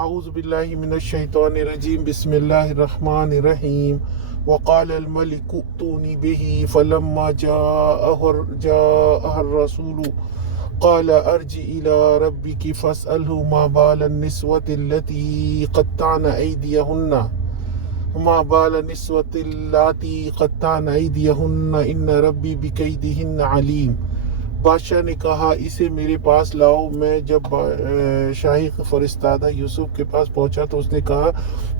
أعوذ بالله من الشيطان الرجيم بسم الله الرحمن الرحيم وقال الملك ائتوني به فلما جاءها الرسول قال ارجع إلى ربك فاسأله ما بال النسوة التي قطعن أيديهن إن ربي بكيدهن عليم۔ بادشاہ نے کہا اسے میرے پاس لاؤ۔ میں جب شاہی فرستادہ یوسف کے پاس پہنچا تو اس نے کہا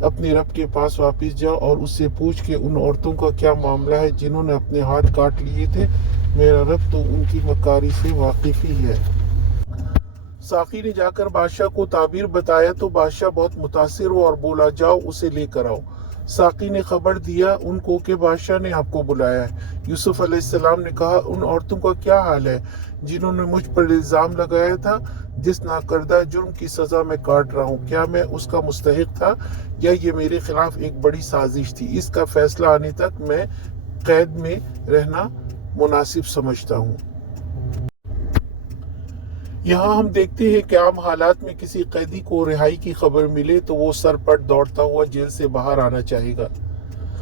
اپنے رب کے پاس واپس جاؤ اور اس سے پوچھ کہ ان عورتوں کا کیا معاملہ ہے جنہوں نے اپنے ہاتھ کاٹ لیے تھے، میرا رب تو ان کی مکاری سے واقف ہی ہے۔ ساقی نے جا کر بادشاہ کو تعبیر بتایا تو بادشاہ بہت متاثر ہوا اور بولا جاؤ اسے لے کر آؤ۔ ساقی نے خبر دیا ان کو کہ بادشاہ نے آپ کو بلایا ہے۔ یوسف علیہ السلام نے کہا ان عورتوں کا کیا حال ہے جنہوں نے مجھ پر الزام لگایا تھا؟ جس ناکردہ جرم کی سزا میں کاٹ رہا ہوں، کیا میں اس کا مستحق تھا یا یہ میرے خلاف ایک بڑی سازش تھی؟ اس کا فیصلہ آنے تک میں قید میں رہنا مناسب سمجھتا ہوں۔ یہاں ہم دیکھتے ہیں کہ عام حالات میں کسی قیدی کو رہائی کی خبر ملے تو وہ سر پٹ دوڑتا ہوا جیل سے باہر آنا چاہے گا،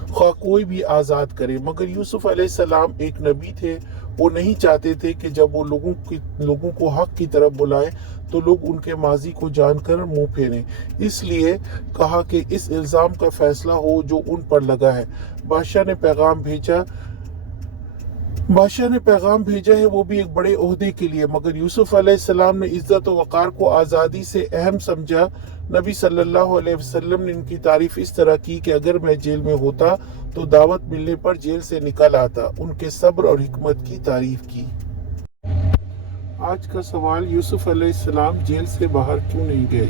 خواہ کوئی بھی آزاد کرے، مگر یوسف علیہ السلام ایک نبی تھے۔ وہ نہیں چاہتے تھے کہ جب وہ لوگوں کو حق کی طرف بلائیں تو لوگ ان کے ماضی کو جان کر منہ پھیریں، اس لیے کہا کہ اس الزام کا فیصلہ ہو جو ان پر لگا ہے۔ بادشاہ نے پیغام بھیجا ہے، وہ بھی ایک بڑے عہدے کے لیے، مگر یوسف علیہ السلام نے عزت و وقار کو آزادی سے اہم سمجھا۔ نبی صلی اللہ علیہ وسلم نے ان کی تعریف اس طرح کی کہ اگر میں جیل میں ہوتا تو دعوت ملنے پر جیل سے نکل آتا۔ ان کے صبر اور حکمت کی تعریف کی۔ آج کا سوال، یوسف علیہ السلام جیل سے باہر کیوں نہیں گئے؟